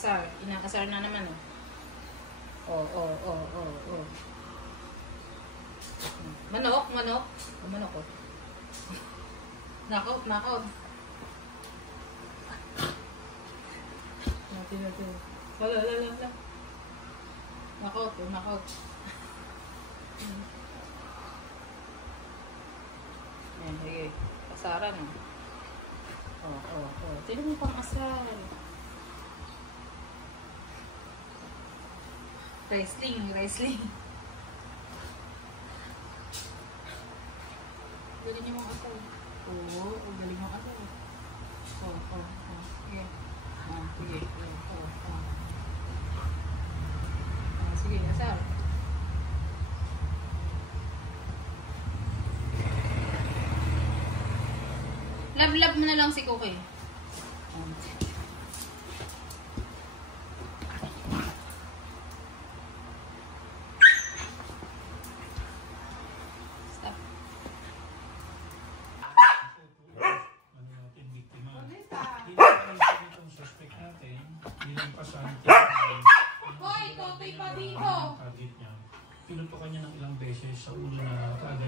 Asar. Inaasar na naman, oh. Oh. Manok. Manok, oh. Knockout. Natin. Wala. Knockout. Ayan, sige. Asaran, oh. Tignan mo pang asar. Wrestling. Galing niyo mga asar. Galing mo asar. Sige. Sige. Sige, asar. Love mo na lang si Cookie. Stop. Suspect natin, bilang pasanti. Hoy, Cookie pa dito! Pinutukan niya ng ilang beses sa ulo na agad.